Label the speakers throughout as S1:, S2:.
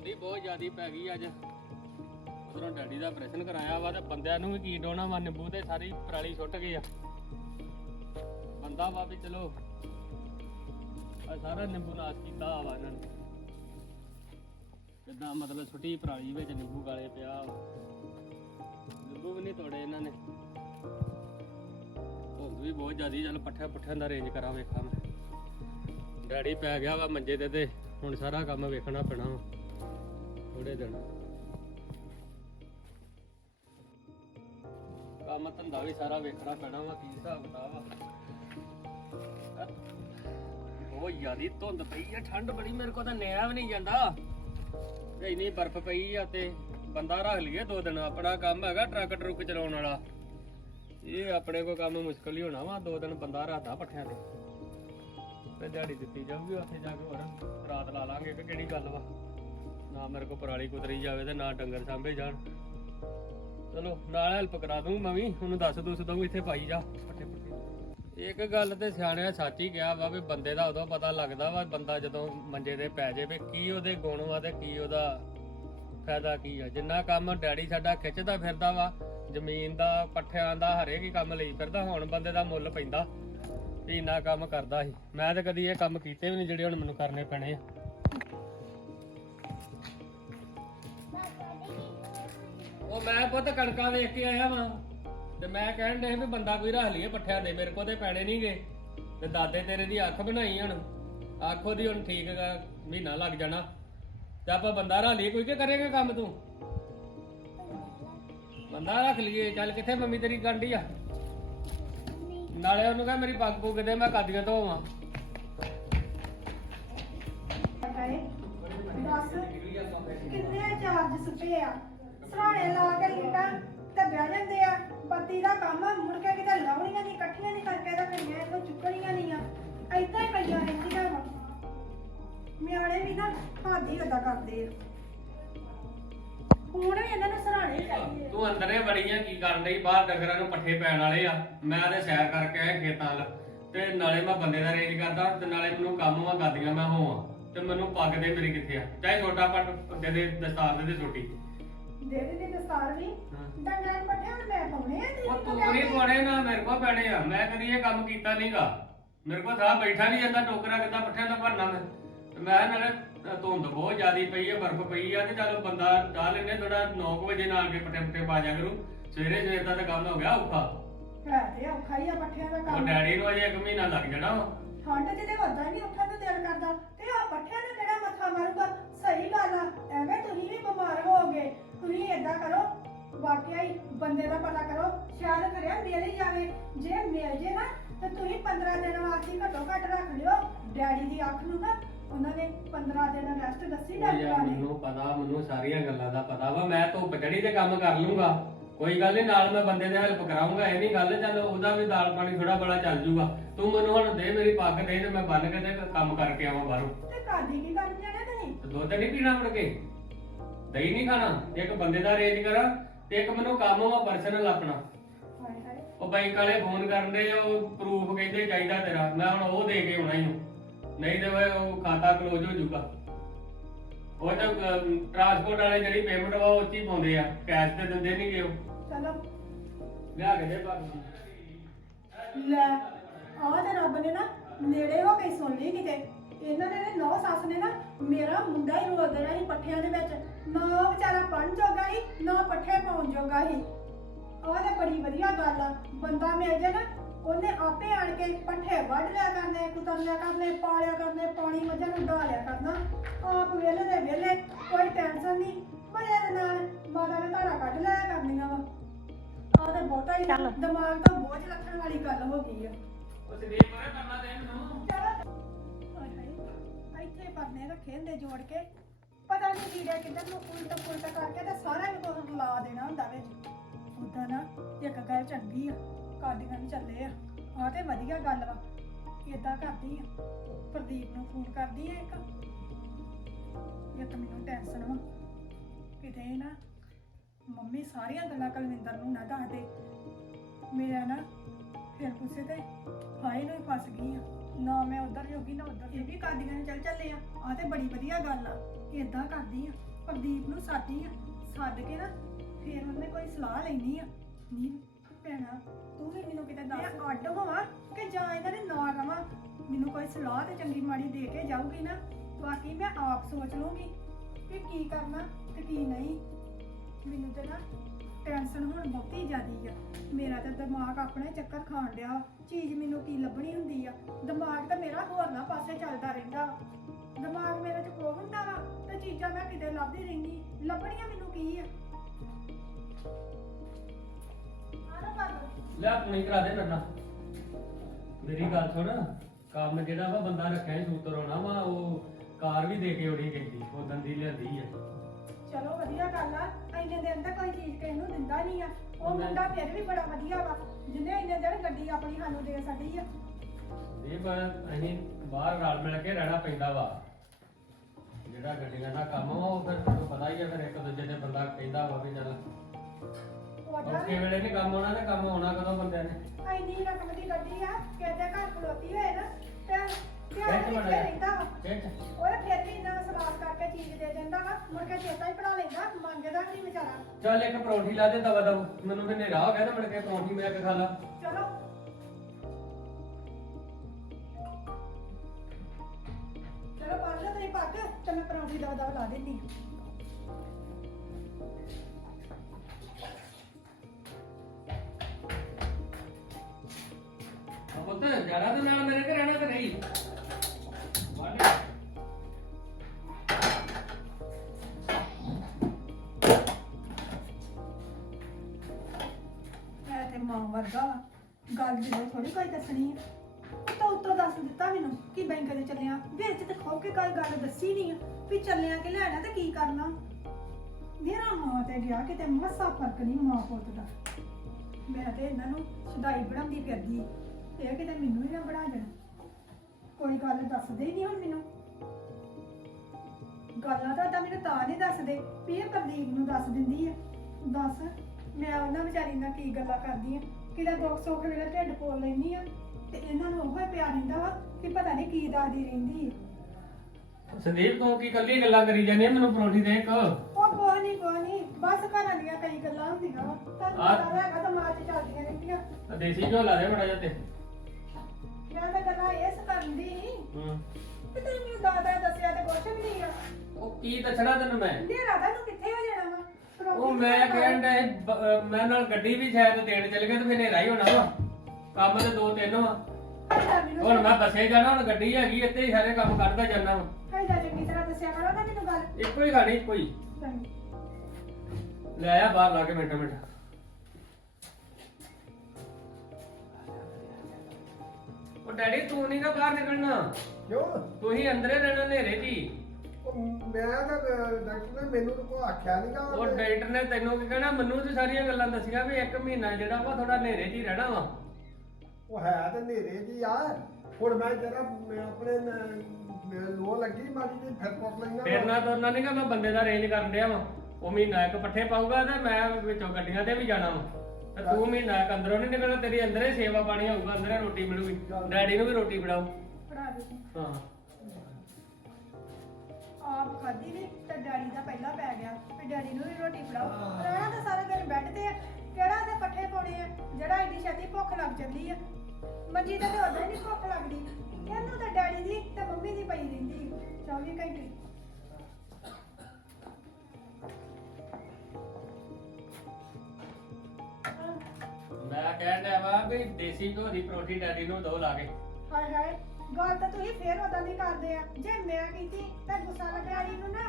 S1: ਧੁੰਦੀ ਬਹੁਤ ਜ਼ਿਆਦੀ ਪੈ ਗਈ ਅੱਜ। ਉਧਰੋਂ ਡੈਡੀ ਦਾ ਆਪਰੇਸ਼ਨ ਕਰਾਇਆ ਵਾ ਤੇ ਬੰਦਿਆਂ ਨੂੰ ਵੀ ਕੀ ਡੋਣਾ ਵਾ, ਨਿੰਬੂ ਤੇ ਸਾਰੀ ਪਰਾਲੀ ਸੁੱਟ ਗਈ ਆ। ਬੰਦਾ ਵਾ ਵੀ ਚਲੋ ਆ ਸਾਰਾ ਨਿੰਬੂ ਨਾਸ ਕੀਤਾ ਵਾ ਇਹਨਾਂ ਨੇ। ਕਿੱਦਾਂ ਮਤਲਬ ਛੁੱਟੀ ਪਰਾਲੀ ਵਿੱਚ ਨਿੰਬੂ ਗਾਲੇ ਪਿਆ ਵਾ। ਨਿੰਬੂ ਵੀ ਨਹੀਂ ਤੋੜੇ ਇਹਨਾਂ ਨੇ। ਧੁੰਦ ਵੀ ਬਹੁਤ ਜ਼ਿਆਦੀ, ਚੱਲ ਪੱਠਿਆਂ ਪੁੱਠਿਆਂ ਦਾ ਰੇਂਜ ਕਰਾਂ ਵੇਖਾਂ ਮੈਂ। ਡੈਡੀ ਪੈ ਗਿਆ ਵਾ ਮੰਜੇ ਤੇ ਤੇ ਹੁਣ ਸਾਰਾ ਕੰਮ ਵੇਖਣਾ ਪੈਣਾ ਵਾ। ਥੋੜੇ ਦਿਨ। ਕੰਮ ਧੰਦਾ ਵੀ ਸਾਰਾ ਵੇਖਣਾ ਪੈਣਾ ਵਾ, ਕੀ ਹਿਸਾਬ ਕਿਤਾਬ ਆ। ਬਹੁਤ ਜ਼ਿਆਦੀ ਧੁੰਦ ਪਈ ਆ, ਠੰਡ ਬੜੀ, ਮੇਰੇ ਕੋਲ ਤਾਂ ਨਿਆ ਵੀ ਨਹੀਂ ਜਾਂਦਾ। ਇੰਨੀ ਬਰਫ਼ ਪਈ ਆ ਤੇ ਬੰਦਾ ਰੱਖ ਲਈਏ ਦੋ ਦਿਨ, ਆਪਣਾ ਕੰਮ ਹੈਗਾ ਟਰੱਕ ਟਰੁੱਕ ਚਲਾਉਣ ਵਾਲਾ। ਇਹ ਆਪਣੇ ਕੋ ਕੰਮ ਮੁਸ਼ਕਲ ਹੀ ਹੋਣਾ ਵਾ, ਦੋ ਦਿਨ ਬੰਦਾ ਰੱਖਦਾ ਪੱਠਿਆਂ ਤੇ। ਤੇ ਦਿਹਾੜੀ ਦਿੱਤੀ ਜਾਊਗੀ, ਉੱਥੇ ਜਾ ਕੇ ਹੋਰ ਰਾਤ ਲਾ ਲਾਂਗੇ ਕਿ ਕਿਹੜੀ ਗੱਲ ਵਾ। ਨਾ ਮੇਰੇ ਕੋ ਪਰਾਲੀ ਕੁਤਰੀ ਜਾਵੇ ਤੇ ਨਾ ਡੰਗਰ ਸਾਂਭੇ ਜਾਣ। ਚਲੋ, ਨਾਲ ਹੈਲਪ ਕਰਾ ਦੂੰ ਮੈਂ ਵੀ, ਉਹਨੂੰ ਦੱਸ ਦੂਸ ਦਊਂ ਇੱਥੇ ਪਾਈ ਜਾ। ਪੱਠੇ ਪੁੱਠੇ ਇੱਕ ਗੱਲ ਤੇ ਸਿਆਣਿਆਂ ਸੱਚ ਹੀ ਕਿਹਾ ਵਾ ਵੀ ਬੰਦੇ ਦਾ ਉਦੋਂ ਪਤਾ ਲੱਗਦਾ ਵਾ ਬੰਦਾ ਜਦੋਂ ਮੰਜੇ ਤੇ ਪੈ ਜਾਵੇ ਕੀ ਉਹਦੇ ਗੁਣ ਵਾ ਤੇ ਕੀ ਉਹਦਾ ਫਾਇਦਾ ਕੀ ਆ। ਜਿੰਨਾ ਕੰਮ ਡੈਡੀ ਸਾਡਾ ਖਿੱਚਦਾ ਫਿਰਦਾ ਵਾ, ਜ਼ਮੀਨ ਦਾ, ਪੱਠਿਆਂ ਦਾ, ਹਰੇਕ ਹੀ ਕੰਮ ਲਈ ਫਿਰਦਾ, ਹੁਣ ਬੰਦੇ ਦਾ ਮੁੱਲ ਪੈਂਦਾ। ਵੀ ਇੰਨਾ ਕੰਮ ਕਰਦਾ ਸੀ। ਮੈਂ ਤਾਂ ਕਦੀ ਇਹ ਕੰਮ ਕੀਤੇ ਵੀ ਨਹੀਂ ਜਿਹੜੇ ਹੁਣ ਮੈਨੂੰ ਕਰਨੇ ਪੈਣੇ ਆ। ਉਹ ਮੈਂ ਪੁੱਤ ਕਣਕਾਂ ਵੇਖ ਕੇ ਆਇਆ ਵਾਂ ਤੇ ਮੈਂ ਕਹਿਣ ਦੇ ਵੀ ਬੰਦਾ ਕੋਈ ਰੱਖ ਲਈਏ ਪੱਠਿਆਂ ਦੇ ਮੇਰੇ ਕੋਲ ਤੇ ਪੈਣੇ ਨਹੀਂਗੇ ਤੇ ਦਾਦੇ ਤੇਰੇ ਦੀ ਅੱਖ ਬਣਾਈ ਹੁਣ ਅੱਖ ਉਹਦੀ ਹੁਣ ਠੀਕ ਗਾ, ਮਹੀਨਾ ਲੱਗ ਜਾਣਾ। ਤੇ ਆਪਾਂ ਬੰਦਾ ਰੱਖ ਲਈਏ ਕੋਈ ਕੀ ਕਰੇਗਾ ਕੰਮ ਤੂੰ? ਬੰਦਾ ਰੱਖ ਲਈਏ ਚੱਲ ਕਿੱਥੇ ਮੰਮੀ ਤੇਰੀ ਗੰਢੀ ਆ? ਨਾਲੇ ਉਹਨੂੰ ਕਹ ਮੇਰੀ ਪੱਗ ਪੁੱਗ ਦੇ ਮੈਂ ਕਾਦੀਆਂ ਧੋਵਾਂ।
S2: ਦੱਸ ਕਿੰਨੇ ਚਾਰਜ ਸੁੱਟੇ ਆ? ਸਰਾਣੇ ਲਾ ਕੇ ਲੀਟਾਂ ਤੇ ਬਹਿ ਜਾਂਦੇ ਆ। ਬੱਤੀ ਦਾ ਕੰਮ ਆ, ਮੁੜ ਕੇ ਕਿਤੇ ਲਾਉਣੀਆਂ ਨਹੀਂ ਇਕੱਠੀਆਂ ਨਹੀਂ ਕਰਕੇ ਤਾਂ ਫਿਰ ਮੈਂ ਇਹਨੂੰ ਚੁੱਕਣੀਆਂ ਨਹੀਂ ਆ। ਏਦਾਂ ਹੀ ਪਈਆਂ ਰਹਿੰਦੀਆਂ ਵਾ। ਮਿਆਣੇ ਵੀ ਨਾ ਹਾਦੀ ਅਦਾ ਕਰਦੇ ਆ। ਹੁਣ ਵੀ ਇਹਨਾਂ ਨੂੰ ਸਰਾਣੇ ਚਾਹੀਦੇ ਆ।
S1: ਤੂੰ ਅੰਦਰੇ ਬੜੀ ਆ ਕੀ ਕਰਨ ਡਈ? ਬਾਹਰ ਡੰਗਰਾਂ ਨੂੰ ਪੱਠੇ ਪੈਣ ਵਾਲੇ ਆ। ਮੈਂ ਤੇ ਸੈਰ ਕਰਕੇ ਆਇਆ ਖੇਤਾਂ ਵੱਲ। ਤੇ ਨਾਲੇ ਮੈਂ ਬੰਦੇ ਦਾ ਰੇਂਜ ਕਰਦਾ ਤੇ ਨਾਲੇ ਮੈਨੂੰ ਕੰਮ ਵਾ ਗਾਦੀਆਂ ਮੈਂ ਹੋਵਾਂ। ਤੇ ਮੈਨੂੰ ਪੱਗ ਦੇ ਮੇਰੀ ਕਿੱਥੇ ਆ? ਚਾਹੇ ਛੋਟਾ ਪੱਟ ਦੇ ਦੇ ਦਸਤਾਰ ਦੇ ਦੇ ਛੋਟੀ।
S2: ਦੇ ਦੇ ਦੇ ਦਸਤਾਰ ਵੀ। ਡੰਗਰਾਂ ਨੂੰ ਪੱਠੇ ਹੁਣ ਮੈਂ ਪਾਉਣੇ ਆ
S1: ਉਹ ਤੂੰ ਨਹੀਂ ਪਾਣੇ ਨਾ ਮੇਰੇ ਕੋਲ ਪੈਣੇ ਆ। ਮੈਂ ਕਦੀ ਇਹ ਕੰਮ ਕੀਤਾ ਨਹੀਂਗਾ। ਮੇਰੇ ਕੋਲ ਸਾਹ ਬੈਠਾ ਨਹੀਂ ਜਾਂਦਾ ਟੋਕਰਾ ਕਿੱਦਾਂ ਪੱਠਿਆਂ ਦਾ ਭਰਨਾ ਮੈਂ। ਤੇ ਮੈਂ ਨਾਲੇ ਧੁੰਦ ਬਹੁਤ ਜ਼ਿਆਦੀ ਪਈ ਹੈ ਬਰਫ਼ ਪਈ ਆ ਤੇ ਚੱਲ ਬੰਦਾ ਡਾਹ ਲੈਨੇ ਥੋੜਾ 9 ਵਜੇ ਨਾਲ ਕੇ ਪੱਠੇ ਪੱਠੇ ਪਾ ਜਾ ਕਰੂ। ਸਵੇਰੇ ਸਵੇਰ ਦਾ ਤਾਂ ਕੰਮ ਹੋ ਗਿਆ ਔਖਾ।
S2: ਹੈ ਤੇ ਔਖਾ ਹੀ ਆ ਪੱਠਿਆਂ ਦਾ
S1: ਉਹ
S2: ਕੰਮ
S1: ਡੈਡੀ ਨੂੰ ਅਜੇ ਇੱਕ ਮਹੀਨਾ ਲੱਗ ਜਾਣਾ ਵਾ।
S2: ਠੰਡ ਤੇ ਵੱਧਾ ਨਹੀਂ ਉੱਠਣ ਨੂੰ ਦਿਲ ਕਰਦਾ। ਤੇ ਆ ਪੱਠਿਆਂ ਨੂੰ ਕਿਹੜਾ ਮੱਥਾ ਮਾਰੂਗਾ? ਸਹੀ ਗੱਲ ਆ ਐਵੇਂ ਤੁਸੀਂ ਵੀ ਬਿਮਾਰ ਹੋਗੇ ਤੁਸੀਂ ਏਦਾਂ ਕਰੋ ਵਾਕਿਆ ਹੀ ਬੰਦੇ ਦਾ ਪਤਾ ਕਰੋ ਸ਼ਾਇਦ ਕਰਿਆ ਮਿਲ ਹੀ ਜਾਵੇ। ਜੇ ਮਿਲ ਜੇ ਨਾ ਤੇ ਤੁਸੀਂ 15 ਦਿਨ ਵਾਸਤੇ ਘੱਟੋ ਘੱਟ ਰੱਖ ਲਿਓ। ਡੈਡੀ ਦੀ ਅੱਖ ਨੂੰ ਨਾ ਉਹਨਾਂ ਨੇ 15 ਦਿਨ ਰੈਸਟ ਦੱਸੀ
S1: ਯਾਰ
S2: ਡਾਕਟਰਾਂ ਨੇ।
S1: ਮੈਨੂੰ ਪਤਾ ਮੈਨੂੰ ਸਾਰੀਆਂ ਗੱਲਾਂ ਦਾ ਪਤਾ ਵਾ ਮੈਂ ਧੁੱਪ ਚੜੀ ਤੇ ਕੰਮ ਕਰ ਲੂੰਗਾ। ਕੋਈ ਗੱਲ ਨਹੀਂ ਨਾਲ ਮੈਂ ਬੰਦੇ ਦੇ ਹੈਲਪ ਕਰਾਉਂਗਾ ਇਹ ਨਹੀਂ ਗੱਲ ਚੱਲ ਉਹਦਾ ਵੀ ਦਾਲ ਪਾਣੀ ਥੋੜਾ ਬੜਾ ਚੱਲ ਜੂਗਾ। ਤੂੰ ਮੈਨੂੰ ਹੁਣ ਦੇ ਮੇਰੀ ਪੱਗ ਦੇ ਤੇ ਮੈਂ ਬੰਨ ਕੇ ਤੇ ਕੰਮ ਕਰਕੇ ਆਵਾਂ ਬਾਹਰੋਂ।
S2: ਤੇ ਕਾਦੀ ਕੀ ਕਰਨ ਜਾਣਾ ਤੁਸੀਂ?
S1: ਤੇ ਦੁੱਧ ਨਹੀਂ ਪੀਣਾ ਮੁੜ ਕੇ? ਦਹੀਂ ਨਹੀਂ ਖਾਣਾ ਇੱਕ ਬੰਦੇ ਦਾ ਅਰੇਂਜ ਕਰਾਂ ਤੇ ਇੱਕ ਮੈਨੂੰ ਕੰਮ ਵਾ ਪਰਸਨਲ ਆਪਣਾ।
S2: ਹਾਏ ਹਾਏ
S1: ਉਹ ਬੈਂਕ ਵਾਲੇ ਫੋਨ ਕਰਨ ਦੇ ਉਹ ਪ੍ਰੂਫ ਕਹਿੰਦੇ ਚਾਹੀਦਾ ਤੇਰਾ ਮੈਂ ਹੁਣ ਉਹ ਦੇ ਕੇ ਆਉਣਾ ਹੀ ਨਹੀਂ ਤੇ ਵੇ ਉਹ ਖਾਤਾ ਕਲੋਜ਼ ਹੋ ਜਾਊਗਾ। ਉਹ ਤਾਂ ਟਰਾਂਸਪੋਰਟ ਵਾਲੇ ਜਿਹੜੀ ਪੇਮੈਂਟ ਵਾ ਉਹ 'ਚ ਹੀ ਪਾਉਂਦੇ ਆ ਕੈਸ਼ ਤੇ ਦਿੰਦੇ ਨਹੀਂ ਗੇ ਉਹ।
S2: ਚਲੋ।
S1: ਲਿਆ ਕੇ ਦੇ ਪਰ
S2: ਲੈ ਆਹ ਤੇ ਰੱਬ ਨੇ ਨਾ ਨੇੜੇ ਹੋ ਕੇ ਸੁਣ ਲਈ ਕਿਤੇ। ਇਹਨਾਂ ਨੇ ਨੌ ਸੱਸ ਨੇ ਨਾ ਮੇਰਾ ਮੁੰਡਾ ਹੀ ਰੋਲ ਦੇਣਾ ਸੀ ਪੱਠਿਆਂ ਦੇ ਵਿੱਚ। ਨਾ ਉਹ ਵਿਚਾਰਾ ਪੜਨ ਜੋਗਾ ਸੀ ਨਾ ਪੱਠੇ ਪਾਉਣ ਜੋਗਾ ਸੀ। ਆਹ ਤੇ ਬੜੀ ਵਧੀਆ ਗੱਲ ਆ। ਬੰਦਾ ਮਿਲ ਜੇ ਨਾ ਉਹਨੇ ਆਪੇ ਆਣ ਕੇ ਪੱਠੇ ਵੱਢ ਲਿਆ ਕਰਨੇ ਕੁਤਰ ਲਿਆ ਕਰਨੇ ਪਾਲਿਆ ਕਰਨੇ ਪਾਣੀ ਮੱਝਾਂ ਨੂੰ ਢਾ ਲਿਆ ਕਰਨਾ। ਆਪ ਵੇਲੇ ਦੇ ਵੇਲੇ ਕੋਈ ਟੈਨਸ਼ਨ ਨਹੀਂ। ਮਰੇ ਦੇ ਨਾਲ ਮਾਤਾ ਨੇ ਧਾਰਾ ਕੱਢ ਲਿਆ ਕਰਨੀਆਂ ਵਾ। ਆਹ ਤੇ ਬਹੁਤਾ ਹੀ ਦਿਮਾਗ ਤੋਂ ਬੋਝ ਲੱਥਣ ਵਾਲੀ ਗੱਲ ਹੋ ਗਈ ਆ।
S1: ਉਸ ਦੇ ਪਰ ਕਰਨਾ
S2: ਹਾਏ ਹਾਏ, ਇੱਥੇ ਪਰਨੇ ਰੱਖੇ ਹੁੰਦੇ ਜੋੜ ਕੇ। ਪਤਾ ਨਹੀਂ ਕੀੜਾ ਕਿੱਧਰ ਨੂੰ ਉਲਟ ਪੁਲਟ ਕਰਕੇ ਤੇ ਸਾਰਾ ਵੀ ਕੁਝ ਲਾ ਦੇਣਾ ਹੁੰਦਾ ਵਿੱਚ। ਉਦਾਂ ਨਾ ਇੱਕ ਗੱਲ ਚੰਗੀ ਆ ਕਾਡੀਆਂ ਨੂੰ ਚੱਲੇ ਆ। ਆ ਤੇ ਵਧੀਆ ਗੱਲ ਵਾ, ਏਦਾਂ ਕਰਦੀ ਆ। ਪ੍ਰਦੀਪ ਨੂੰ ਫੋਨ ਕਰਦੀ ਆ ਇੱਕ। ਇੱਕ ਮੈਨੂੰ ਟੈਨਸ਼ਨ ਵਾ। ਕਿਤੇ ਨਾ ਮੰਮੀ ਸਾਰੀਆਂ ਗੱਲਾਂ ਕੁਲਵਿੰਦਰ ਨੂੰ ਨਾ ਦੱਸ ਦੇ ਮੇਰਾ ਨਾ ਫਿਰ ਪੁੱਛੇ ਤੇ ਹਾਏ ਨੂੰ ਫਸ ਗਈ ਆ। ਨਾ ਮੈਂ ਉਧਰ ਜੋਗੀ ਨਾ ਉਧਰ ਇਹ ਵੀ ਕਾਦੀਆਂ ਨੂੰ ਚੱਲ ਚੱਲੇ ਆ। ਆ ਤੇ ਬੜੀ ਵਧੀਆ ਗੱਲ ਆ। ਏਦਾਂ ਕਰਦੀ ਆ। ਪ੍ਰਦੀਪ ਨੂੰ ਸਾਡੀ ਆ, ਸੱਦ ਕੇ ਨਾ, ਫੇਰ ਉਹਨੇ ਕੋਈ ਸਲਾਹ ਲੈਣੀ ਆ। ਨਹੀਂ ਭੈਣਾ, ਤੂੰ ਵੀ ਮੈਨੂੰ ਕਿਤੇ ਦੱਸ। ਮੈਂ ਅੱਡ ਹੋਵਾਂ ਕਿ ਜਾਂ ਇਹਨਾਂ ਦੇ ਨਾ ਰਵਾਂ? ਮੈਨੂੰ ਕੋਈ ਸਲਾਹ ਤੇ ਚੰਗੀ ਮਾੜੀ ਦੇ ਕੇ ਜਾਊਗੀ ਨਾ, ਬਾਕੀ ਮੈਂ ਆਪ ਸੋਚ ਲੂੰਗੀ ਕਿ ਕੀ ਕਰਨਾ ਤੇ ਕੀ ਨਹੀਂ। ਮੈਨੂੰ ਤੇ ਨਾ ਟੈਨਸ਼ਨ ਹੁਣ ਬਹੁਤੀ ਜ਼ਿਆਦੀ ਆ। ਮੇਰਾ ਤਾਂ ਦਿਮਾਗ ਆਪਣਾ ਹੀ ਚੱਕਰ ਖਾਣ ਡਿਆ। ਚੀਜ਼ ਮੈਨੂੰ ਕੀ ਲੱਭਣੀ ਹੁੰਦੀ ਆ? ਦਿਮਾਗ ਤਾਂ ਮੇਰਾ ਹੋਰ ਨਾ ਪਾਸੇ ਚੱਲਦਾ ਰਹਿੰਦਾ। ਦਿਮਾਗ ਮੇਰੇ 'ਚ ਕੋ ਹੁੰਦਾ ਵਾ ਤੇ ਚੀਜ਼ਾਂ ਮੈਂ ਕਿਤੇ ਲੱਭਦੀ ਰਹਿੰਦੀ। ਲੱਭਣੀਆਂ ਮੈਨੂੰ ਕੀ ਆ? ਆਹ ਪਾ
S1: ਲੈ ਆਪਣੀ ਕਰਾ ਦੇ ਨੰਨਾ ਮੇਰੀ ਗੱਲ ਸੁਣ ਕੰਮ ਜਿਹੜਾ ਵਾ ਬੰਦਾ ਰੱਖਿਆ ਹੀ ਸੂਤਰ ਹੋਣਾ ਵਾ ਉਹ ਕਾਰ ਵੀ ਦੇ ਕੇ ਉੜੀ ਗਈ ਸੀ ਉਹ ਦੰਦੀ ਲਿਆਂਦੀ ਆ।
S2: ਚਲੋ ਵਧੀਆ ਗੱਲ ਆ। ਇੰਨੇ ਦਿਨ ਤਾਂ ਕੋਈ ਚੀਜ਼ ਕਿਸੇ ਨੂੰ ਦਿੰਦਾ ਨਹੀਂ ਆ। ਉਹ
S1: ਮੈਂ-
S2: ਮੁੰਡਾ ਫਿਰ ਵੀ ਬੜਾ ਵਧੀਆ ਵਾ ਜਿਹਨੇ ਇੰਨੇ ਦਿਨ ਗੱਡੀ ਆਪਣੀ ਸਾਨੂੰ ਦੇ ਛੱਡੀ ਆ।
S1: ਇਹ ਬਸ ਅਸੀਂ ਬਾਹਰ ਰਲ ਮਿਲ ਕੇ ਰਹਿਣਾ ਪੈਂਦਾ ਵਾ। ਜਿਹੜਾ ਗੱਡੀਆਂ ਦਾ ਕੰਮ ਵਾ ਉਹ ਫਿਰ ਤੁਹਾਨੂੰ ਪਤਾ ਹੀ ਆ ਫਿਰ ਇੱਕ ਦੂਜੇ ਦੇ ਬੰਦਾ ਕਹਿੰਦਾ ਵਾ ਵੀ ਚੱਲ।
S2: ਉਹਦਾ
S1: ਉਸੇ ਵੇਲੇ ਨਹੀਂ ਕੰਮ ਆਉਣਾ ਤੇ ਕੰਮ ਆਉਣਾ ਕਦੋਂ ਬੰਦਿਆਂ ਨੇ।
S2: ਇੰਨੀ ਰਕਮ ਦੀ ਗੱਡੀ ਆ ਕਿਤੇ ਘਰ ਖਲੋਤੀ ਹੋਏ ਨਾ ਤੇ ਧਿਆਨ
S1: ਬੈਂਕ
S2: ਕਿੱਥੇ
S1: ਬਣਿਆ।
S2: ਰਹਿੰਦਾ ਵਾ?
S1: ਠੀਕ
S2: ਉਹ ਫਿਰ ਵੀ ਇੰਨਾ ਸਵਾਲ ਕਰਕੇ ਚੀਜ਼ ਦੇ ਦਿੰਦਾ ਵਾ ਮੁੜ ਕੇ ਚੇਤਾ ਹੀ ਪੜਾ ਲੈਂਦਾ ਮੰਗਦਾ ਵੀ ਨਹੀਂ ਵਿਚਾਰਾ।
S1: ਚੱਲ ਇੱਕ ਪਰੌਂਠੀ ਲਾ ਦੇ ਦਵਾ ਦਵ ਮੈਨੂੰ ਵੀ ਹਨੇਰਾ ਹੋ ਗਿਆ ਤੇ ਮੁੜ ਕੇ ਪਰੌਂਠੀ ਮੈਂ ਇੱਕ ਖਾ ਲਾ?
S2: ਚਲੋ। ਚਲੋ ਪੜ ਲੈ ਤੇਰੀ ਪੱਗ ਤੇ ਮੈਂ ਪਰੌਂਠੀ ਦਾ ਦਾ ਲਾ ਦਿੰਦੀ ਹਾਂ।
S1: ਆ ਪੁੱਤ ਜਾਣਾ ਤੇ ਨਾਲ ਮੇਰੇ ਘਰ ਰਹਿਣਾ ਤੇ ਨਹੀਂ?
S2: ਵਰਗਾ ਵਾ। ਗੱਲ ਜਦੋਂ ਥੋੜੀ ਕੋਈ ਦੱਸਣੀ ਆ। ਤਾਂ ਉੱਤੋਂ ਦੱਸ ਦਿੱਤਾ ਮੈਨੂੰ ਕਿ ਬੈਂਕ ਦੇ ਚੱਲਿਆ। ਵਿੱਚ ਤੇ ਖੋ ਕੇ ਕੋਈ ਗੱਲ ਦੱਸੀ ਨਹੀਂ ਆ ਵੀ ਚੱਲਿਆ ਕਿ ਲੈਣਾ ਤੇ ਕੀ ਕਰਨਾ। ਮੇਰਾ ਮਾਂ ਤੇ ਗਿਆ ਕਿਤੇ ਮਸਾ ਫ਼ਰਕ ਨਹੀਂ ਮਾਂ ਪੁੱਤ ਦਾ। ਮੈਂ ਤੇ ਇਹਨਾਂ ਨੂੰ ਸਦਾਈ ਬਣਾਉਂਦੀ ਫਿਰਦੀ। ਇਹ ਕਿਤੇ ਮੈਨੂੰ ਹੀ ਨਾ ਬਣਾ ਦੇਣ। ਕੋਈ ਗੱਲ ਦੱਸਦੇ ਹੀ ਨਹੀਂ ਹੁਣ ਮੈਨੂੰ। ਗੱਲਾਂ ਤਾਂ ਤਾਂ ਮੈਨੂੰ ਤਾਂ ਨਹੀਂ ਦੱਸਦੇ, ਵੀ ਇਹ ਪ੍ਰਦੀਪ ਨੂੰ ਦੱਸ ਦਿੰਦੀ ਆ। ਦੱਸ, ਮੈਂ ਉਹਨਾਂ ਵਿਚਾਰੀ ਨਾਲ ਕੀ ਗੱਲਾਂ ਕਰਦੀ ਆ। ਕਿਹਦਾ ਦੁੱਖ ਸੁੱਖ ਵੇਲੇ ਢਿੱਡ ਪੋਲ ਲੈਣੀ ਆ ਤੇ ਇਹਨਾਂ ਨੂੰ ਉਹ ਹੀ ਪਿਆਰ ਰਹਿੰਦਾ ਵਾ ਕਿ ਪਤਾ ਨਹੀਂ ਕੀ ਦੱਸਦੀ ਰਹਿੰਦੀ
S1: ਸੰਦੀਪ ਤੂੰ ਕੀ ਕੱਲੀ ਗੱਲਾਂ ਕਰੀ ਜਾਂਦੀ ਆ? ਮੈਨੂੰ ਪਰੌਂਠੀ ਦੇ ਇੱਕ।
S2: ਉਹ ਕੋਈ ਨਹੀਂ ਕੋਈ ਨਹੀਂ ਬਸ ਘਰਾਂ ਦੀਆਂ ਕਈ ਗੱਲਾਂ ਹੁੰਦੀਆਂ ਵਾ। ਤੁਹਾਨੂੰ
S1: ਆ-
S2: ਪਤਾ ਹੈਗਾ ਦਿਮਾਗ 'ਚ ਚੱਲਦੀਆਂ ਰਹਿੰਦੀਆਂ।
S1: ਆ ਦੇਸੀ ਘਿਓ ਲਾ ਦੇ ਬੜਾ ਜਿਹਾ ਤੇ।
S2: ਮੈਂ ਤਾਂ ਗੱਲਾਂ ਇਸ ਕਰਨ ਦੀ
S1: ਹੂੰ।
S2: ਤੇ ਤੈਨੂੰ ਮੈਨੂੰ ਦਾਦਾ ਦੱਸਿਆ ਤੇ ਕੁਛ ਵੀ ਨਹੀਂ ਆ।
S1: ਉਹ ਕੀ ਦੱਸਣਾ ਤੈਨੂੰ ਮੈਂ?
S2: ਰਾਦਾ ਤੂੰ ਕਿੱਥੇ ਹੋ ਜਾਣਾ ਵਾ?
S1: ਉਹ ਮੈਂ ਕਹਿਣ ਮੈਂ ਨਾਲ ਗੱਡੀ ਵੀ ਸ਼ਾਇਦ ਦੇਣ ਚਲ ਗਿਆ ਤੇ ਫਿਰ ਹਨੇਰਾ ਹੀ ਹੋਣਾ ਵਾ। ਕੰਮ ਤੇ ਦੋ ਤਿੰਨ ਵਾ। ਹੁਣ ਮੈਂ ਬੱਸੇ ਜਾਣਾ ਹੁਣ ਗੱਡੀ ਹੈਗੀ ਇੱਥੇ ਹੀ ਸਾਰੇ ਕੰਮ ਕਰਦਾ ਜਾਣਾ ਵਾ।
S2: ਹਾਇਦਾ ਚੰਗੀ ਤਰ੍ਹਾਂ ਦੱਸਿਆ ਕਰੋ ਨਾ ਮੈਨੂੰ ਗੱਲ।
S1: ਇੱਕੋ ਹੀ ਖਾਣੀ ਇੱਕੋ ਹੀ। ਲੈ ਆ ਬਾਹਰ ਲਾ ਕੇ ਮਿੰਟ ਮਿੰਟ। ਉਹ ਡੈਡੀ ਤੂੰ ਨਹੀਂ ਨਾ ਬਾਹਰ ਨਿਕਲਣਾ।
S3: ਕਿਉਂ?
S1: ਤੂੰ ਹੀ ਅੰਦਰੇ ਰਹਿਣਾ ਹਨੇਰੇ ਜੀ
S3: ਮੈਂ ਤਾਂ ਅਹ, ਡਾਕਟਰ ਨੇ ਮੈਨੂੰ ਤਾਂ ਕੋਈ ਆਖਿਆ ਨਹੀਂਗਾ
S1: ਉਹ ਡਾਕਟਰ ਨੇ ਤੈਨੂੰ ਕੀ ਕਹਿਣਾ? ਮੈਨੂੰ ਤੇ ਸਾਰੀਆਂ ਗੱਲਾਂ ਦੱਸੀਆਂ ਵੀ ਇੱਕ ਮਹੀਨਾ ਜਿਹੜਾ ਵਾ ਥੋੜਾ ਹਨੇਰੇ 'ਚ ਹੀ ਰਹਿਣਾ ਵਾ।
S3: ਉਹ ਹੈ ਤੇ ਨੇਰੇ ਜੀ ਆ। ਹੁਣ ਮੈਂ ਜਰਾ ਮੈਂ ਆਪਣੇ ਲੋ ਲੱਗੀ ਮਾੜੀ ਜੀ ਫਿਰ ਪੁੱਟ ਲੈਣਾ
S1: ਫੇਰਨਾ ਤੁਰਨਾ ਨਹੀਂਗਾ ਮੈਂ ਬੰਦੇ ਦਾ ਰੇਂਜ ਕਰਨ ਡਿਆ ਵਾ। ਉਹ ਮਹੀਨਾ ਇੱਕ ਪੱਠੇ ਪਾਊਗਾ ਤੇ ਮੈਂ ਵਿੱਚੋਂ ਗੱਡੀਆਂ ਤੇ ਵੀ ਜਾਣਾ ਵਾ। ਤੇ ਤੂੰ ਮਹੀਨਾ ਇੱਕ ਅੰਦਰੋਂ ਨਹੀਂ ਨਿਕਲਣਾ ਤੇਰੀ ਅੰਦਰੇ ਸੇਵਾ ਪਾਣੀ ਹੋਊਗਾ ਅੰਦਰੇ ਰੋਟੀ ਮਿਲੂਗੀ। ਡੈਡੀ ਨੂੰ ਵੀ ਰੋਟੀ ਫੜਾਓ।
S2: ਫੜਾ ਦੇ। ਤੂੰ।
S1: ਹਾਂ।
S2: ਆਪ ਖਾਦੀ ਨਹੀਂ ਤੇ ਡੈਡੀ ਦਾ ਪਹਿਲਾਂ ਪੈ ਗਿਆ। ਤੇ ਡੈਡੀ ਨੂੰ ਵੀ ਰੋਟੀ ਫੜਾਓ। ਰਹਿਣਾ ਤਾਂ ਸਾਰਾ ਦਿਨ ਬੈੱਡ ਤੇ ਆ। ਕਿਹੜਾ ਤੇ ਪੱਠੇ ਪਾਉਣੇ ਆ? ਜਿਹੜਾ ਇੰਨੀ ਛੇਤੀ ਭੁੱਖ ਲੱਗ ਜਾਂਦੀ ਆ। ਮੰਜੀ ਤੇ ਤਾਂ ਉਦੋਂ ਹੀ ਨਹੀਂ ਭੁੱਖ ਲੱਗਦੀ। ਇਹਨੂੰ ਤਾਂ ਡੈਡੀ ਦੀ ਤੇ ਮੰਮੀ ਦੀ ਪਈ ਰਹਿੰਦੀ 24 ਘੰਟੇ।
S1: ਮੈਂ ਕਹਿਣ ਡਿਆ ਵਾ ਵੀ ਦੇਸੀ ਦੀ ਪਰੌਂਠੀ ਡੈਡੀ ਨੂੰ ਦੋ ਲਾ ਕੇ।
S2: ਹਾਏ ਹਾਏ। ਗੱਲ ਤਾਂ ਤੁਸੀਂ ਫੇਰ ਉਦਾਂ ਦੀ ਕਰਦੇ ਆ। ਜੇ ਮੈਂ ਕੀਤੀ ਤਾਂ ਗੁੱਸਾ ਲੱਗਿਆ ਜੀ ਨੂੰ ਨਾ।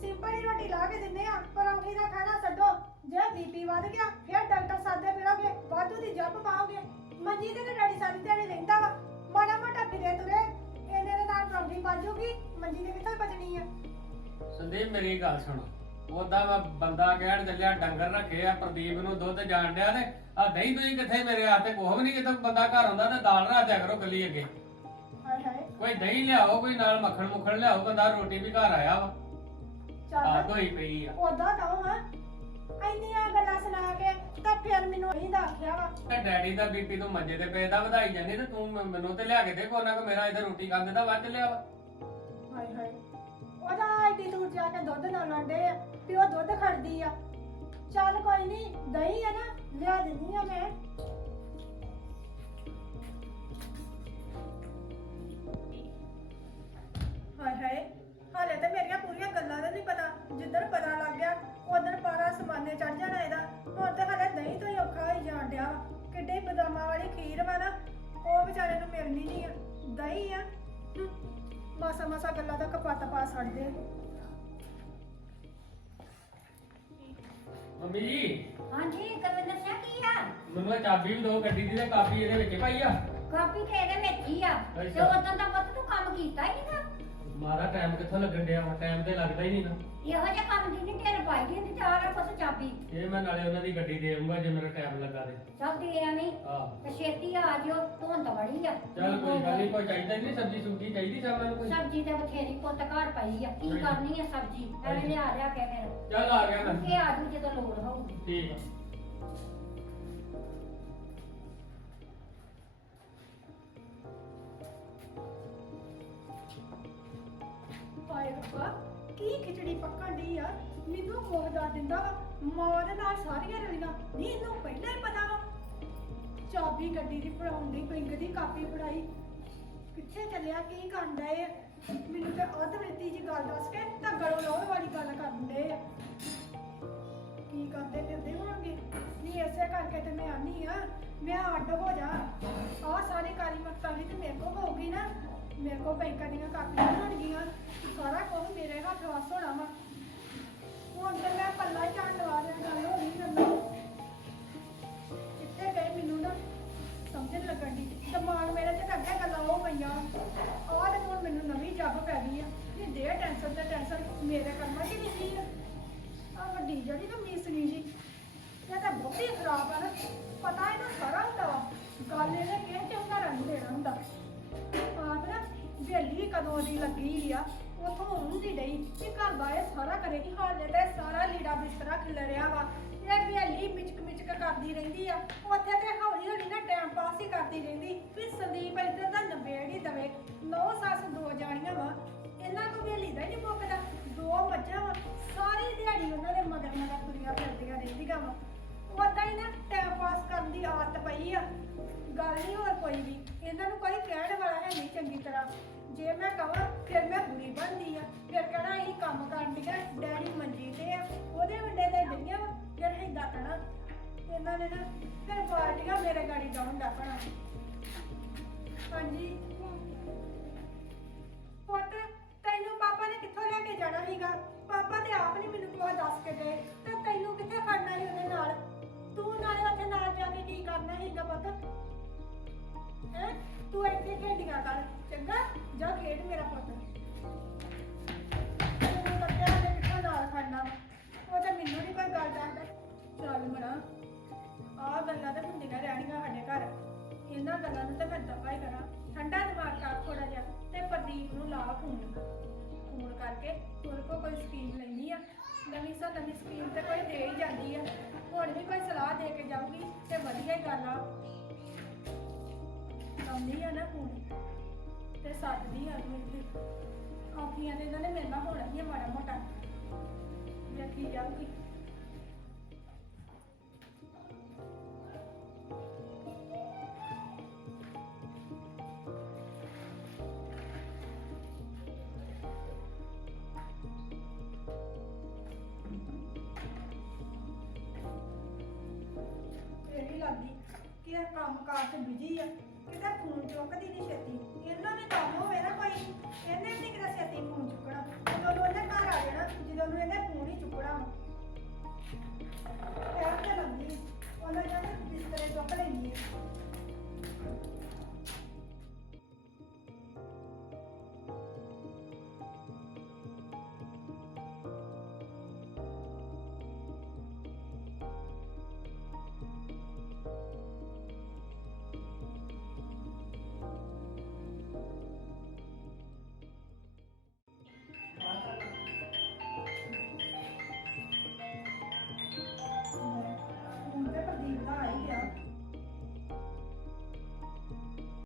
S2: ਸਿੰਪਲ ਹੀ ਰੋਟੀ ਲਾ ਕੇ ਦਿੰਦੇ ਆ ਪਰੌਂਠੀ ਦਾ ਖਾਣਾ ਛੱਡੋ। ਜੇ ਬੀਪੀ ਵੱਧ ਗਿਆ, ਫਿਰ ਡਾਕਟਰ ਸਾਦੇ ਫਿਰੋਗੇ ਵਾਧੂ ਦੀ ਜੱਬ ਪਾਓਗੇ। ਮੰਜੀ ਤੇ ਤਾਂ ਡੈਡੀ ਸਾਰੀ ਦਿਹਾੜੀ ਰਹਿੰਦਾ ਵਾ। ਮਾੜਾ ਮੋਟਾ ਫਿਰੇ ਤੁਰੇ, ਇਹਨੇ ਦੇ ਨਾਲ ਪਰੌਂਠੀ ਬਾਜੂਗੀ ਮੰਜੀ ਤੇ ਕਿੱਥੋਂ ਬਚਣੀ ਆ?
S1: ਸੰਦੀਪ, ਮੇਰੀ ਗੱਲ ਸੁਣ। ਉਹਦਾ ਵਾ ਬੰਦਾ ਕਹਿਣ ਚੱਲਿਆ, ਡੰਗਰ ਰੱਖੇ ਆ, ਪ੍ਰਦੀਪ ਨੂੰ ਦੁੱਧ ਜਾਣ ਡਿਆ ਤੇ ਆ ਦਹੀਂ ਦੂਈ ਕਿੱਥੇ ਮੇਰੇ ਹੱਥ ਕੋਹ ਵੀ ਨਹੀਂ, ਜਦੋਂ ਬੰਦਾ ਘਰ ਹੁੰਦਾ ਤੇ ਦਾਲ ਰਾਜਿਆ ਕਰੋ ਗੱਲੀ ਅੱਗੇ। ਕੋਈ ਦਹੀਂ ਲਿਆਓ ਕੋਈ ਨਾਲ ਮੱਖਣ ਮੁੱਖਣ ਲਿਆਓ ਬੰਦਾ ਰੋਟੀ ਵੀ ਘਰ ਆਇਆ ਵਾ। ਆ
S2: ਚੱਲ
S1: ਪਈ ਆ।
S2: ਉਦਾਂ ਕਹੋ ਹਾਂ ਇੰਨੀਆਂ ਗੱਲਾਂ ਸੁਣਾ ਕੇ ਤਾਂ ਫਿਰ ਮੈਨੂੰ ਇਹਦਾ ਆਖਿਆ ਵਾ।
S1: ਤੇ ਡੈਡੀ ਦਾ ਬੀਪੀ ਤੋਂ ਮੰਜੇ ਤੇ ਪਏ ਦਾ ਵਧਾਈ ਜਾਂਦੀ ਤੇ ਤੂੰ ਮ- ਮੈਨੂੰ ਤੇ ਲਿਆ ਕੇ ਦੇ ਕੋਨਾ ਕੋ ਮੇਰਾ ਇੱਧਰ ਰੋਟੀ ਖਾਂਦੇ ਦਾ ਵੱਧ ਲਿਆ ਵਾ।
S2: ਹਾਏ ਹਾਏ ਉਹਦਾ ਐਡੀ ਤੂੰ ਜਾ ਕੇ ਦੁੱਧ ਨਾਲ ਲਾਂਡੇ ਆ ਵੀ ਉਹ ਦੁੱਧ ਖੜਦੀ ਆ। ਚੱਲ ਕੋਈ ਨਹੀਂ ਦਹੀਂ ਆ ਨਾ ਲਿਆ ਦਿੰਦੀ ਆ ਮੈਂ। ਹਾਏ ਹਾਏ ਹਾਲੇ ਤੇ ਮੇਰੀਆਂ ਪੂਰੀਆਂ ਗੱਲਾਂ ਦਾ ਨਹੀਂ ਪਤਾ ਜਿੱਦਣ ਪਤਾ ਲੱਗ ਗਿਆ ਉਦੋਂ ਪਾਰਾ ਸਮਾਨੇ ਚੜ ਜਾਣਾ ਇਹਦਾ। ਹੁਣ ਤੇ ਹਾਲੇ ਦਹੀਂ ਤੋਂ ਹੀ ਔਖਾ ਹੋਈ ਜਾਣ ਡਿਆ ਵਾ। ਕਿੱਡੇ ਬਦਾਮਾਂ ਵਾਲੀ ਖੀਰ ਵਾ ਨਾ ਉਹ ਵਿਚਾਰੇ ਨੂੰ ਮਿਲਣੀ ਨਹੀਂ ਆ। ਦਹੀਂ ਆ? ਮਾਸਾ ਮਾਸਾ ਗੱਲਾਂ ਦਾ ਕਪੱਤ ਪਾ ਛੱਡਦੇ ਆ।
S1: ਮੰਮੀ ਜੀ।
S4: ਹਾਂਜੀ ਕਲਵਿੰਦਰ ਸਿੰਘ ਕੀ ਆ
S1: ਮੈਨੂੰ ਇਹ ਚਾਬੀ ਵੀ ਦਿਓ ਗੱਡੀ ਦੀ ਤੇ ਕਾਪੀ ਇਹਦੇ ਵਿੱਚ ਪਾਈ ਆ।
S4: ਕਾਪੀ ਤੇ ਇਹਦੇ ਵਿੱਚ ਹੀ ਆ। ਤੇ
S1: ਅੱਛਾ।
S4: ਉਦੋਂ ਦਾ ਪੁੱਤ ਤੂੰ ਕੰਮ ਕੀਤਾ ਹੀ
S1: ਮਾਰਾ ਟਾਈਮ ਕਿੱਥੋਂ ਲੱਗਣ ਡਿਆ? ਵਾ ਟਾਈਮ ਤੇ ਲੱਗਦਾ ਹੀ ਨਹੀਂ ਨਾ।
S4: ਇਹੋ ਜਿਹਾ ਕੰਮ ਦੀ ਨਹੀਂ ਢੇਰ ਪਾਈ ਦੀ ਹੁੰਦੀ ਤੇ ਆ ਪੁੱਤ ਚਾਬੀ।
S1: ਇਹ ਮੈਂ ਨਾਲੇ ਉਹਨਾਂ ਦੀ ਗੱਡੀ ਦੇ ਆਉਂਗਾ ਜੇ ਮੇਰਾ ਟਾਈਮ ਲੱਗਾ ਤੇ।
S4: ਸਭ ਦੇ ਐਵੇਂ
S1: ਆਹ।
S4: ਤੇ ਛੇਤੀ ਆ ਜਿਓ ਧੁੰਦ ਬੜੀ ਆ।
S1: ਚੱਲ ਕੋਈ ਗੱਲ ਨਹੀਂ ਕੋਈ ਚਾਹੀਦਾ ਨਹੀਂ ਸਬਜ਼ੀ ਸੁਬਜ਼ੀ ਚਾਹੀਦੀ ਸਭ ਨੂੰ ਕੋਈ?
S4: ਸਬਜ਼ੀ ਤੇ ਬਥੇਰੀ ਪੁੱਤ ਘਰ ਪਈ ਆ ਕੀ। ਕਰਨੀ ਆ ਸਬਜ਼ੀ? ਐਵੇਂ ਲਿਆ ਲਿਆ ਕੇ ਫਿਰ।
S1: ਚੱਲ ਆ ਗਿਆ ਮੈਂ।
S4: ਇਹ ਆ ਜੂ ਜਦੋਂ ਲੋੜ ਹੋਊਗੀ।
S1: ਠੀਕ ਆ।
S2: ਹਾਏ ਰੱਬਾ ਕੀ ਖਿਚੜੀ ਪੱਕਣ ਦੀ ਆ? ਮੈਨੂੰ ਕੋਹ ਦਾ ਦਿੰਦਾ ਵਾ। ਮਾਂ ਦੇ ਨਾਲ ਸਾਰੀਆਂ ਰਲੀਆਂ। ਨਹੀਂ ਇਹਨੂੰ ਪਹਿਲਾਂ ਹੀ ਪਤਾ ਵਾ। ਚਾਬੀ ਗੱਡੀ ਦੀ ਫੜਾਉਣ ਦੀ ਪਿੰਗ ਦੀ ਕਾਪੀ ਫੜਾਈ। ਕਿੱਥੇ ਚੱਲਿਆ? ਕੀ ਕਰਨ ਡਏ ਆ? ਮੈਨੂੰ ਤੇ ਅੱਧ ਵੇਤੀ ਜੀ ਗੱਲ ਦੱਸ ਕੇ ਤਾਂ ਗਲੋਂ ਲਾਉਣ ਵਾਲੀ ਗੱਲ ਕਰਨ ਡਏ ਆ। ਕੀ ਕਰਦੇ ਫਿਰਦੇ ਹੋਣਗੇ? ਨਹੀਂ ਐਸੇ ਕਰਕੇ ਤੇ ਮੈਂ ਆਨੀ ਆ। ਮੈਂ ਅੱਡ ਹੋ ਜਾ ਆਹ ਸਾਰੇ ਕਾਰੀ ਮਕਤਾਰੀ ਤੇ ਮੇਰੇ ਕੋਲ ਹੋਊਗੀ ਨਾ ਮੇਰੇ ਕੋਲ ਬੈਂਕਾਂ ਦੀਆਂ ਕਾਪੀਆਂ ਹੋਣਗੀਆਂ ਸਾਰਾ ਕੁਝ ਮੇਰੇ ਹੱਥ ਵਾਸ ਹੋਣਾ ਵਾ। ਹੁਣ ਤੇ ਮੈਂ ਪੱਲਾ ਹੀ ਝਾੜ ਲਵਾ ਰਿਹਾ ਗੱਲ ਹੋ ਨਹੀਂ ਕਰਨਾ ਕਿੱਥੇ ਗਏ ਮੈਨੂੰ ਨਾ ਸਮਝਣ ਲੱਗਣ ਦੀ ਦਿਮਾਗ ਮੇਰੇ ਤੇ ਅੱਗੇ ਗੱਲਾਂ ਉਹ ਪਈਆਂ। ਆਹ ਤੇ ਹੁਣ ਮੈਨੂੰ ਨਵੀਂ ਜੱਬ ਪੈ ਗਈ ਆ। ਇਹ ਦੇ ਟੈਨਸ਼ਨ ਤੇ ਟੈਨਸ਼ਨ ਮੇਰੇ ਕਰਮਾਂ 'ਚ ਨਹੀਂ ਆ। ਆ ਵੱਡੀ ਜਿਹੜੀ ਨਾ ਨਹੀਂ ਜੀ, ਇਹ ਤਾਂ ਬਹੁਤੀ ਖਰਾਬ ਆ ਨਾ। ਕਦੋਂ ਦੀ ਲੱਗੀ ਆ? ਉਥੋਂ ਹੁੰਦੀ ਡਈ ਕਿ ਘਰ ਦਾ ਇਹ ਸਾਰਾ ਕਰੇਗੀ ਹਾਲੇ ਤੇ ਸਾਰਾ ਲੀੜਾ ਬਿਸਤਰਾ ਖਿਲਰਿਆ ਵਾ। ਇਹ ਵੇਲੀ ਮਿਚਕ ਮਿਚਕ ਕਰਦੀ ਰਹਿੰਦੀ ਆ। ਉੱਥੇ ਤੇ ਹੌਲੀ ਹੌਲੀ ਨਾ ਟਾਈਮ ਪਾਸ ਹੀ ਕਰਦੀ ਰਹਿੰਦੀ। ਵੀ ਸੰਦੀਪ ਇੱਧਰ ਦਾ ਨਵੇੜ ਹੀ ਦਵੇ। ਨੌ ਸੱਸ, ਦੋ ਜਾਣੀਆਂ ਵਾ। ਇਹਨਾਂ ਕੋ ਵੇਲੀ ਦਾ ਹੀ ਨਹੀਂ ਮੁੱਕਦਾ। ਦੋ ਮੱਝਾਂ ਵਾ। ਸਾਰੀ ਦਿਹਾੜੀ ਉਹਨਾਂ ਦੇ ਮਗਰ ਮਗਰ ਤੁਰੀਆਂ ਫਿਰਦੀਆਂ ਰਹਿੰਦੀਆਂ ਵਾ। ਉਦਾਂ ਹੀ ਨਾ ਟਾਈਮ ਪਾਸ ਕਰਨ ਦੀ ਆਦਤ ਪਈ ਆ। ਗੱਲ ਨਹੀਂ ਹੋਰ ਕੋਈ ਵੀ। ਇਹਨਾਂ ਨੂੰ ਕੋਈ ਕਹਿਣ ਵਾਲਾ ਹੈ ਨਹੀਂ ਚੰਗੀ ਤਰ੍ਹਾਂ। ਜੇ ਮੈਂ ਕਹਾਂ ਫਿਰ ਮੈਂ ਬੁਰੀ ਬਣਦੀ ਆ। ਫਿਰ ਕਹਿਣਾ ਇਹ ਕੰਮ ਕਰਦੀਆਂ ਡੈਡੀ ਮੰਜੀ ਤੇ ਆ। ਉਹਦੇ ਵੱਡੇ ਤੇ ਡਈਆਂ ਫਿਰ ਹਿੰਦਾ ਕਹਿਣਾ ਇਹਨਾਂ ਨੇ ਨਾ ਫਿਰ ਪਾਰਟੀਆਂ ਮੇਰੇ ਗਾੜੀ ਡਾਉਣ ਦਾ ਪਣਾ ਹਾਂਜੀ। ਪੁੱਤ, ਤੈਨੂੰ ਪਾਪਾ ਨੇ ਕਿੱਥੋਂ ਲੈ ਕੇ ਜਾਣਾ ਸੀਗਾ? ਪਾਪਾ ਤੇ ਆਪ ਨਹੀਂ ਮੈਨੂੰ ਕੋਈ ਦੱਸ ਕੇ ਗਏ। ਗੱਲਾਂ ਨੂੰ ਤਾਂ ਮੈਂ ਦਫਾ ਹੀ ਕਰਾਂ। ਠੰਡਾ ਦਿਮਾਗ ਕਰ ਥੋੜਾ ਜਿਹਾ ਤੇ ਪ੍ਰਦੀਪ ਨੂੰ ਲਾ ਫੋਨ। ਫੋਨ ਕਰਕੇ ਉਹਦੇ ਕੋਲ ਕੋਈ ਸਕੀਮ ਲੈਣੀ ਆ? ਨਵੀਂ ਸਾ ਨਵੀਂ ਸਕੀਮ ਤੇ ਕੋਈ ਦੇ ਹੀ ਜਾਂਦੀ ਆ। ਹੁਣ ਵੀ ਕੋਈ ਸਲਾਹ ਦੇ ਕੇ ਜਾਊਗੀ ਤੇ ਵਧੀਆ ਹੀ ਗੱਲ ਆ। ਆਉਂਦੀ ਆ ਨਾ ਫੋਨ ਤੇ ਸੱਦਦੀ ਆ ਮੈਨੂੰ ਆਖੀਆਂ ਤੇ ਇਹਨਾਂ ਨੇ ਮੇਰੇ ਨਾਲ ਹੋਣਾ ਹੀ ਆ ਮਾੜਾ ਮੋਟਾ। ਵੇਖੀ ਜਾਊਗੀ।